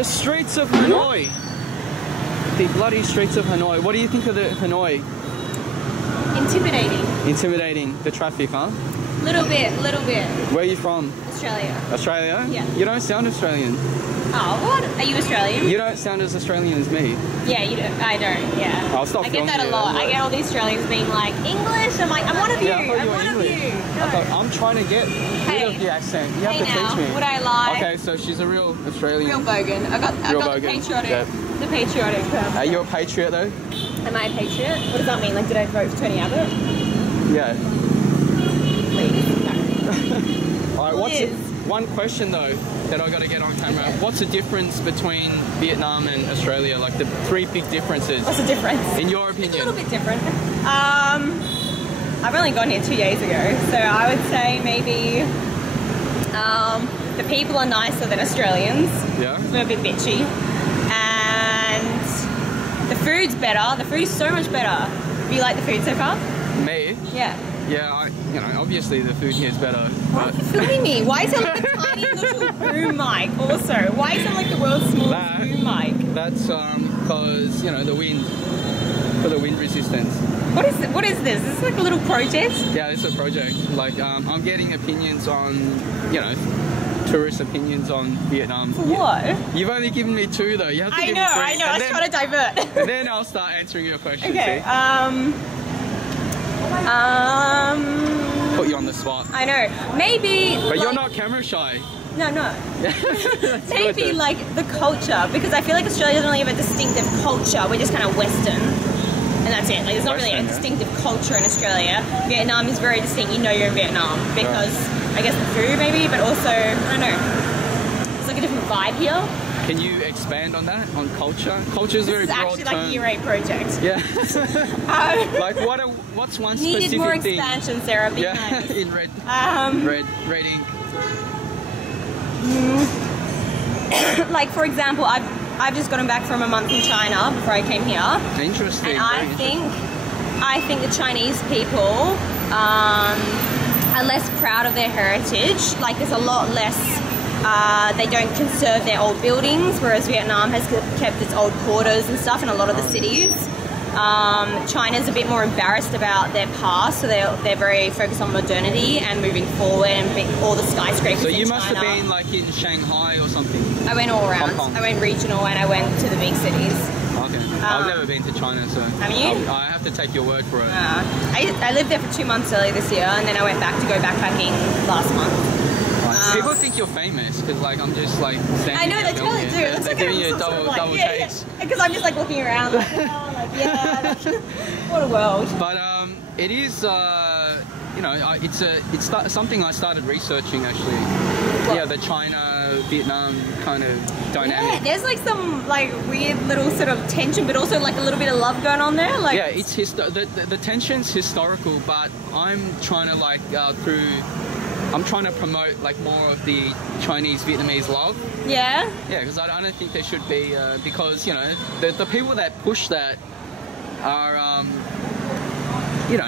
The streets of Hanoi. The bloody streets of Hanoi. What do you think of the Hanoi? Intimidating. Intimidating. The traffic, huh? Little bit. Where are you from? Australia. Australia? Yeah. You don't sound Australian. Oh, what? Are you Australian? You don't sound as Australian as me. Yeah, you don't. I don't, yeah. I'll stop I get that a filming lot. you. I get all the Australians being like, English? I'm like, I'm one of you. Yeah, I thought you I'm were one English. of you. No. I'm trying to get rid of the accent. You have to teach me. Would I lie? Okay, so she's a real Australian. Real bogan. I got the patriotic. Yep. The patriotic. Are you a patriot though? Am I a patriot? What does that mean? Like, did I vote for Tony Abbott? Yeah. Please. No. Alright, one question though that I got to get on camera. What's the difference between Vietnam and Australia? Like the three big differences. What's the difference? In your opinion? It's a little bit different. I've only gone here 2 days ago, so I would say maybe the people are nicer than Australians. Yeah. We're a bit bitchy. And the food's better. The food's so much better. Do you like the food so far? Me? Yeah. Yeah, obviously the food here is better. Why are you filming me? Why is it like a tiny little boom mic also? Why is it like the world's smallest boom mic? That's because, the wind. For the wind resistance. What is this? Is this like a little project? Yeah, it's a project. Like, I'm getting opinions on, tourist opinions on Vietnam. For what? You've only given me two though. You have to give me three. I know. I was trying to divert. And then I'll start answering your questions. Okay. Put you on the spot. I know. Maybe. But you're not camera shy. No. Maybe good, like the culture, because I feel like Australia doesn't really have a distinctive culture. We're just kind of Western, and that's it. Like, there's not really a distinctive culture in Australia. Vietnam is very distinct. You know you're in Vietnam because I guess the food maybe, but also I don't know. It's like a different vibe here. Can you expand on that? On culture? Culture is a very broad term. It's actually like year 8 project. Yeah. Like what's one specific Needed more thing? expansion, Sarah. Be Yeah. nice. In red. Red ink. Like for example, I've just gotten back from a month in China before I came here. Interesting. And I think the Chinese people are less proud of their heritage. Like there's a lot less. They don't conserve their old buildings, whereas Vietnam has kept its old quarters and stuff in a lot of the cities. China's a bit more embarrassed about their past, so they're very focused on modernity and moving forward and all the skyscrapers. So you in must China. have been like in Shanghai or something. I went all around. Hong Kong. I went regional and I went to the big cities. Okay. I've never been to China, so have you? I have to take your word for it. I lived there for 2 months earlier this year, and then I went back to go backpacking last month. People think you're famous because I'm just like standing. I know, they totally do. It's they're like giving you double takes. Because I'm just like looking around like, what a world. But it is, it's something I started researching actually. What? Yeah, the China-Vietnam kind of dynamic. Yeah, there's like some like weird little sort of tension, but also like a little bit of love going on there. Like, yeah, it's the tension's historical, but I'm trying to I'm trying to promote like more of the Chinese-Vietnamese love. Yeah? Yeah, because I don't think there should be, because, the people that push that are,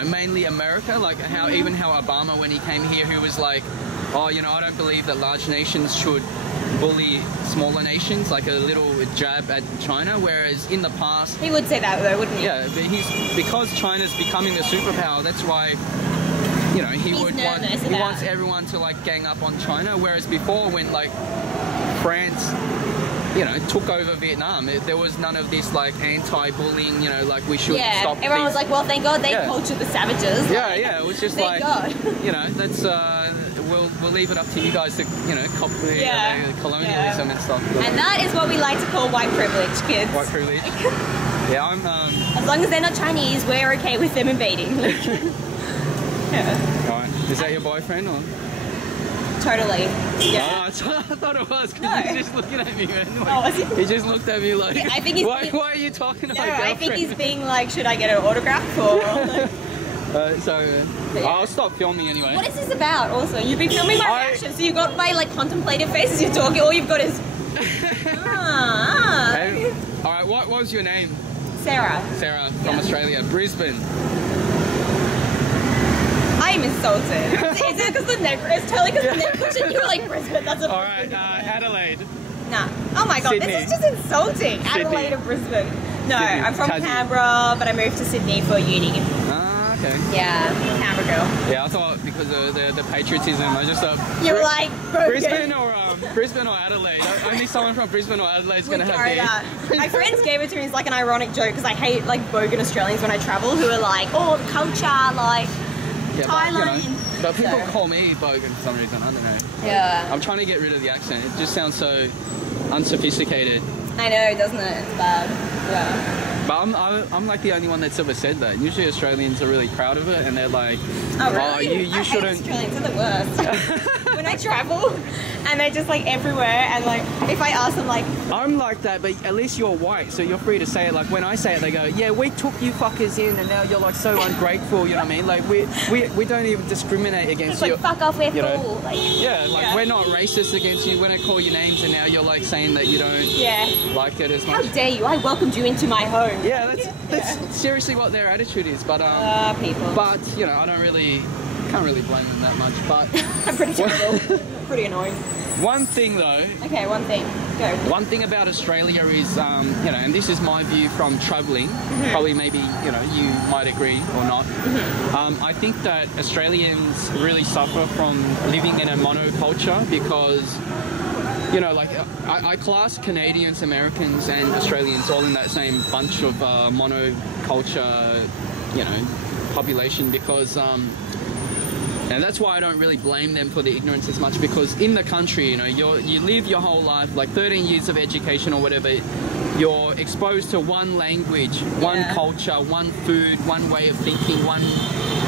mainly America, like even how Obama, when he came here, who was like, oh, I don't believe that large nations should bully smaller nations, like a little jab at China, whereas in the past... He would say that though, wouldn't he? Yeah, but because China's becoming a superpower, that's why... he wants everyone to like gang up on China, whereas before when like France, took over Vietnam, there was none of this like anti-bullying, like we should stop. Yeah, everyone was like, well, thank God they cultured the savages. Yeah, it was just thank God. That's we'll leave it up to you guys to cop the colonialism and stuff. And that is what we like to call white privilege, kids. White privilege. Yeah, I'm. As long as they're not Chinese, we're okay with them invading. Yeah. Alright. Is that your boyfriend or? Totally. Yeah. Oh, I thought it was because he's just looking at me. Anyway. Oh, was he? He just looked at me like, I think he's why are you talking to my girlfriend? I think he's being like, should I get an autograph or like... I'll stop filming anyway. What is this about also? You've been filming my reaction, so you've got my like contemplative face as you're talking, all you've got is... Alright, what was your name? Sarah. Sarah, from Australia, Brisbane. I'm insulted. Is it because the neck? It's totally because the neck cushion. You were like Brisbane. That's a. All right, Adelaide. Nah. Oh my god, Sydney. this is just insulting. Sydney. Adelaide or Brisbane? No, Sydney. I'm from Tassie. Canberra, but I moved to Sydney for uni. Ah, okay. Yeah, Canberra girl. Yeah, I thought because of the patriotism, I just thought You were like, Brisbane or Adelaide. Only someone from Brisbane or Adelaide is gonna have that. the. My friends gave it to me as like an ironic joke because I hate like bogan Australians when I travel who are like, oh, the culture, like Thailand. But people call me bogan for some reason. I don't know. Yeah. I'm trying to get rid of the accent. It just sounds so unsophisticated. I know, doesn't it? It's bad. Yeah. But I'm like the only one that's ever said that. Usually Australians are really proud of it, and they're like, oh, really? you shouldn't. Australians are the worst. When I travel, and they're just like everywhere, and like if I ask them like, I'm like that, but at least you're white, so you're free to say it. Like when I say it, they go, yeah, we took you fuckers in, and now you're like so ungrateful. You know what I mean? Like we don't even discriminate against it's you. like fuck off, we're you know? cool. Like, we're not racist against you. When I call your names, and now you're like saying that you don't like it as much. How dare you? I welcomed you into my home. Yeah, that's seriously what their attitude is. But people. But you know, I can't really blame them that much. But I'm pretty terrible. Pretty annoying. One thing though. Okay, one thing. Go. One thing about Australia is, you know, and this is my view from travelling. Probably, maybe, you know, you might agree or not. I think that Australians really suffer from living in a monoculture because, you know, like I class Canadians, Americans, and Australians all in that same bunch of monoculture, you know, population because. And that's why I don't really blame them for the ignorance as much, because in the country, you know, you live your whole life, like 13 years of education or whatever, you're exposed to one language, one culture, one food, one way of thinking, one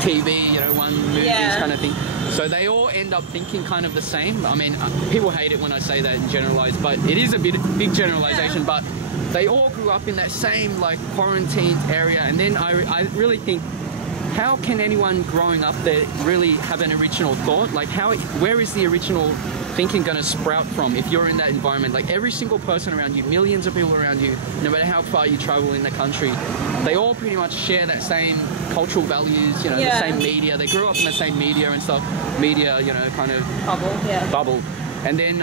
TV, you know, one movies kind of thing. So they all end up thinking kind of the same. I mean, people hate it when I say that and generalize, but it is a big generalization, but they all grew up in that same like quarantined area. And then I really think, how can anyone growing up there really have an original thought? Like where is the original thinking going to sprout from if you're in that environment? Like every single person around you, millions of people around you, no matter how far you travel in the country, they all pretty much share that same cultural values, you know, the same media. They grew up in the same media and stuff. Media, you know, kind of bubble. And then,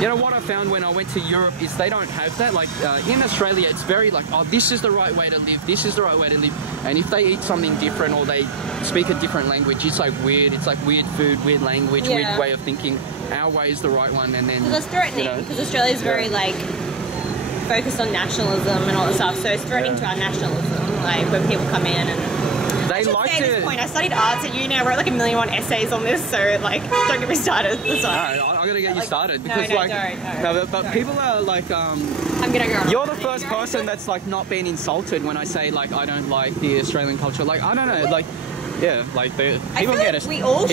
you know, what I found when I went to Europe is they don't have that. Like in Australia, it's very like, oh, this is the right way to live. This is the right way to live. And if they eat something different or they speak a different language, it's like weird. It's like weird food, weird language, weird way of thinking. Our way is the right one. And then because it's threatening. Because Australia is very like focused on nationalism and all that stuff. So it's threatening to our nationalism. Like when people come in and. They like at this point, I studied arts at uni. I wrote like 1,000,001 essays on this, so like, don't get me started. Alright, I'm gonna get you started because but people are like, I'm gonna go. You're the first person that's like not been insulted when I say like I don't like the Australian culture. Like I don't know, like like people get us. We all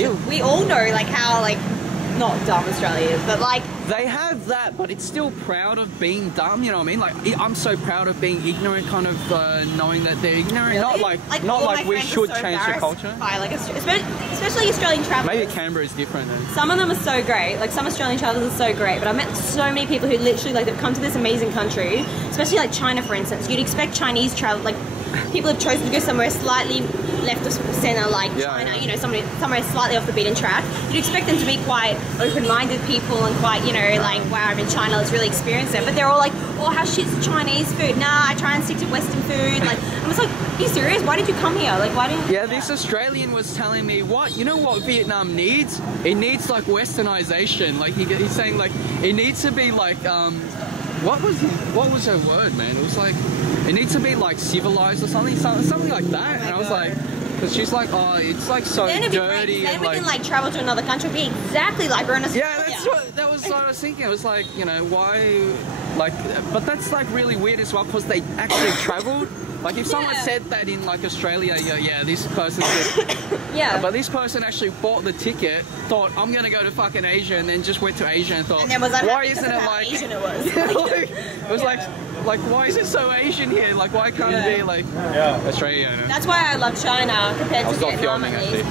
know like how like not dumb Australia is, but like they have that, but it's still proud of being dumb. You know what I mean? Like I'm so proud of being ignorant, kind of knowing that they're ignorant. Really? Not like we should change the culture. By like especially Australian travellers. Maybe Canberra is different. Then. Some of them are so great. Like some Australian travellers are so great, but I met so many people who literally like they've come to this amazing country, especially like China, for instance. You'd expect Chinese travel like people have chosen to go somewhere slightly left of centre, like China, you know, somewhere slightly off the beaten track. You'd expect them to be quite open-minded people and quite, you know, like, wow, I'm in China, let's really experience it. But they're all like, oh, how shit's Chinese food? Nah, I try and stick to Western food. Like, I was like, are you serious? Why did you come here? Like, why didn't you? Yeah, this Australian was telling me, you know what Vietnam needs? It needs, like, westernization. Like, he's saying, like, it needs to be, like, what was her word, man? It was like, it needs to be like civilized or something like that. And I was like, because she's like, oh, it's like so dirty. Then we can like travel to another country, be exactly like we're in Australia. Yeah, that was what I was thinking. It was like, you know, why, like, but that's like really weird as well because they actually travelled. Like if someone said that in like Australia, this person did. But this person actually bought the ticket, thought I'm gonna go to fucking Asia, and then just went to Asia and thought, why isn't it like Asian it was? It was like why is it so Asian here? Like why can't it be like Australia? You know? That's why I love China compared to Vietnam. Filming, actually.